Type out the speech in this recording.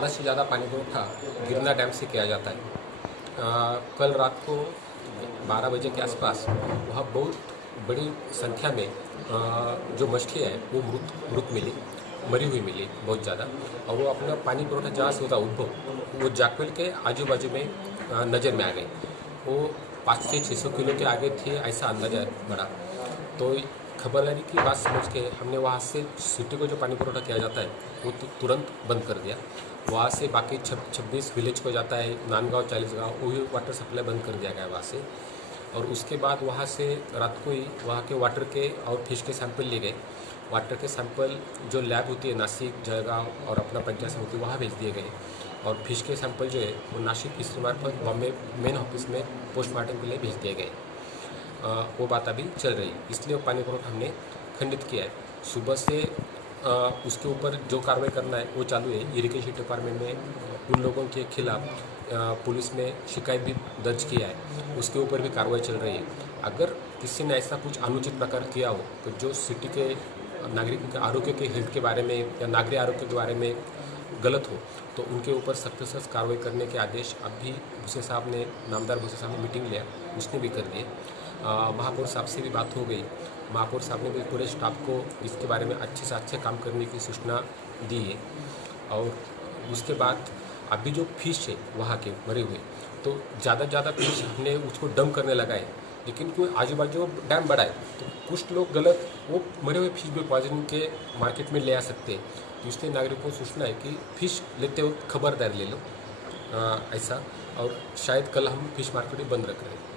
ज़्यादा से ज़्यादा पानी पुरवठा गिरना डैम से किया जाता है। कल रात को 12 बजे के आसपास वहाँ बहुत बड़ी संख्या में जो मछलियाँ हैं वो मृत मिली, मरी हुई मिली बहुत ज़्यादा। और वो अपना पानी पुरवठा जहाँ से होता उद्भव वो जाकवेल के आजू बाजू में नज़र में आ गई। वो 500 से 600 किलो के आगे थे ऐसा अंदाजा बड़ा। तो खबरदारी की बात समझ के हमने वहाँ से सिटी को जो पानी पुरवठा किया जाता है वो तुरंत बंद कर दिया। वहाँ से बाकी 26 विलेज को जाता है, नांदगांव 40 गाँव, वही वाटर सप्लाई बंद कर दिया गया वहाँ से। और उसके बाद वहाँ से रात को ही वहाँ के वाटर के और फिश के सैंपल लिए गए। वाटर के सैंपल जो लैब होती है नासिक, जयगांव और अपना पंचायत समिति वहाँ भेज दिए गए। और फिश के सैंपल जो है वो नासिक फिशरी मार्फत बॉम्बे मेन ऑफिस में पोस्टमार्टम के लिए भेज दिए गए। वो बात अभी चल रही, इसलिए वो पानी पुरवठा हमने खंडित किया है। सुबह से उसके ऊपर जो कार्रवाई करना है वो चालू है। इरिगेशन डिपार्टमेंट में उन लोगों के खिलाफ पुलिस ने शिकायत भी दर्ज किया है, उसके ऊपर भी कार्रवाई चल रही है। अगर किसी ने ऐसा कुछ अनुचित प्रकार किया हो तो जो सिटी के नागरिकों के आरोग्य के हित के बारे में या नागरिक आरोग्य के बारे में गलत हो तो उनके ऊपर सख्त से सख्त कार्रवाई करने के आदेश अभी भूसे साहब ने, नामदार भूसे साहब ने मीटिंग लिया, उसने भी कर दिए। महापौर साहब से भी बात हो गई। महापौर साहब ने भी पूरे स्टाफ को इसके बारे में अच्छे से अच्छे काम करने की सूचना दी है। और उसके बाद अभी जो फिश है वहाँ के मरे हुए, तो ज़्यादा से ज़्यादा फिश हमने उसको डंप करने लगा है। लेकिन कोई आजू बाजू डैम बड़ा है तो कुछ लोग गलत वो मरे हुए फिश भी पॉइजनिंग के मार्केट में ले आ सकते हैं। तो इसलिए नागरिकों को सूचना है कि फिश लेते वक्त खबरदारी ले लो ऐसा। और शायद कल हम फिश मार्केट भी बंद रख रहे हैं।